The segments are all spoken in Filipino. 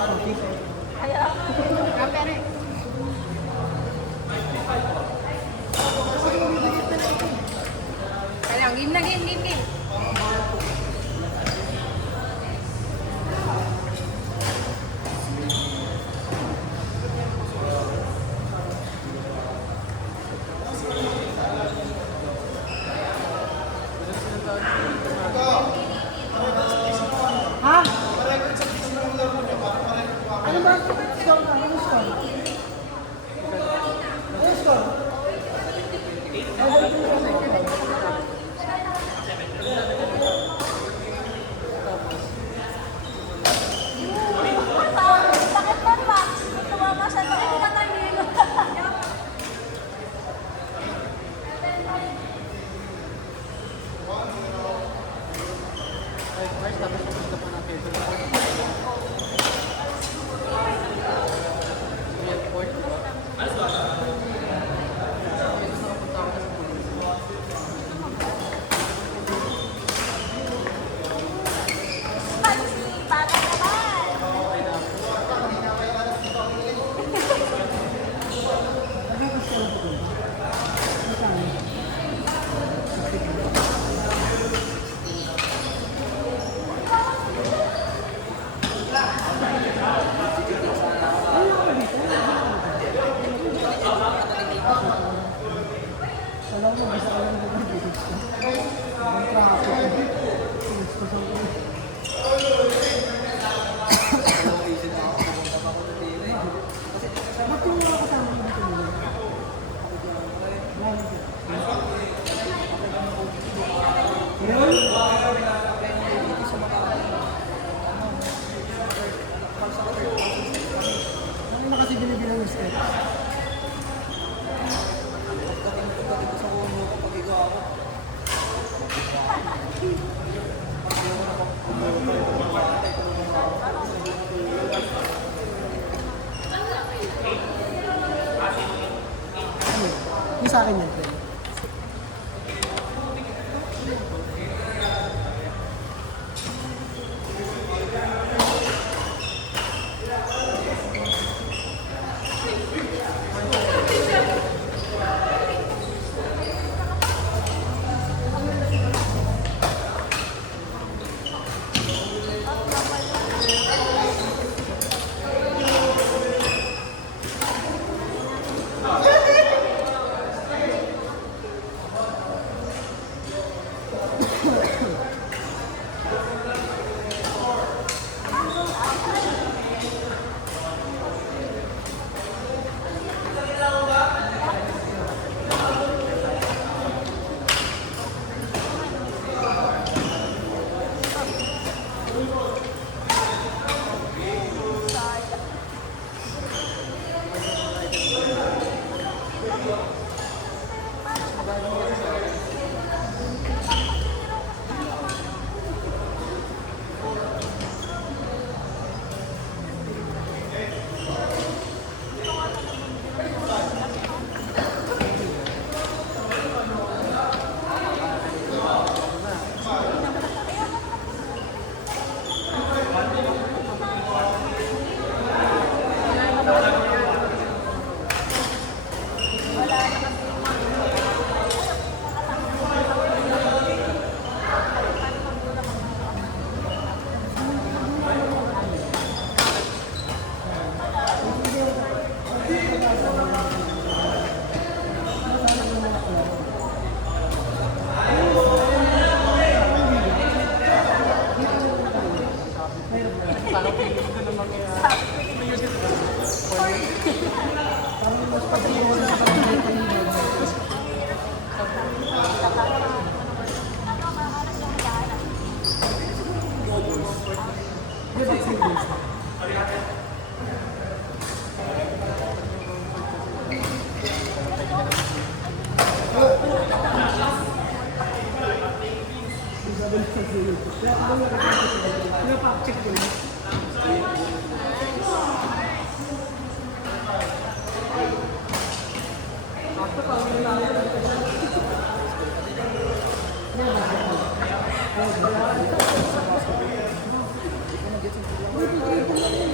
Kaya, kapere. Kaya, game na game, game, game. Ha? Ano ba? Score ka? Ano score? Ano score? Bakit ba, Max? Tumama sa loob. Bata naman. Alam mo, bisa ka lang naman dito. Ang traffic. Ba't yung mga kasama mo dito nila? Yun? Ano na kasi binibilang yung step? Yung sa akin yan, friend.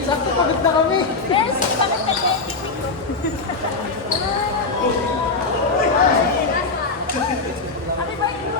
Sakto pa Bakit na kami? Yes, bakit ka technique ko? Happy birthday!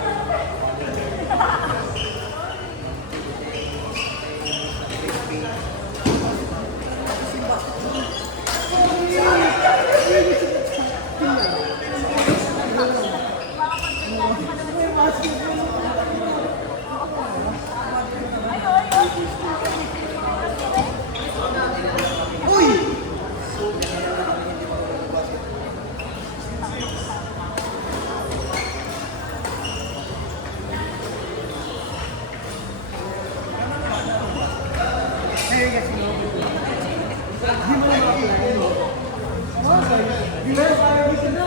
Hey, guys, no. Di mo na ma-apply. Okay. Di mo na bisa na.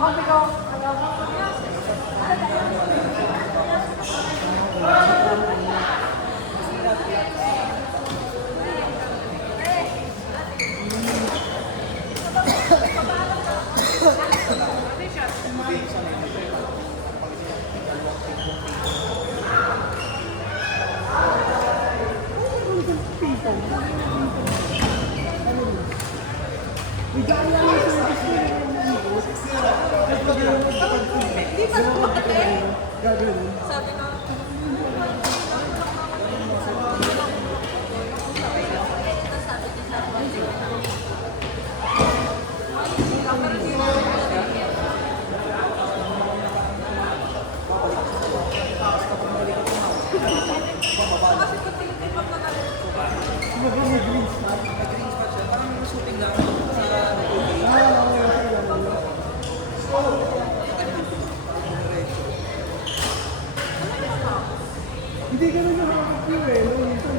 Sabi ko, Hindi ka na nakakapyo eh. No, minsan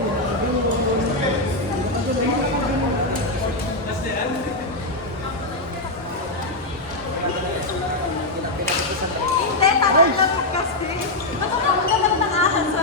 hindi, parang lang kasi. Baka magandang ng ahas sa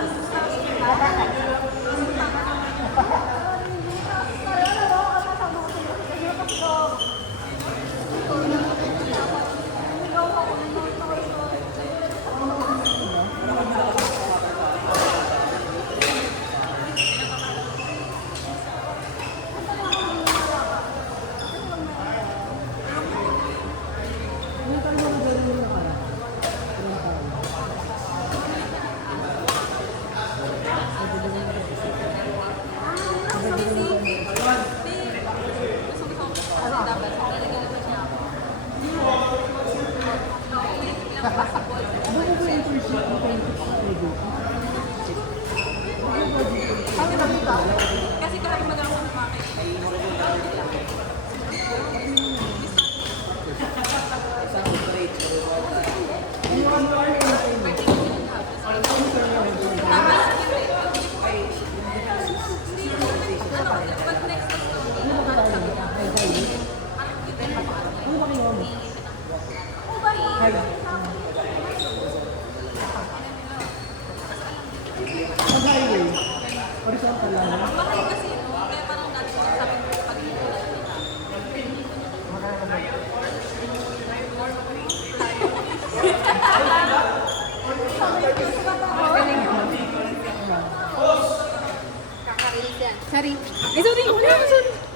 kasi kahit magalang ko sa akin. Pag highway, horizontal lang. Mahal kasi, no? Kaya parang dati ko sabi ko pag Sorry. Ay, sorry. Wala, sorry.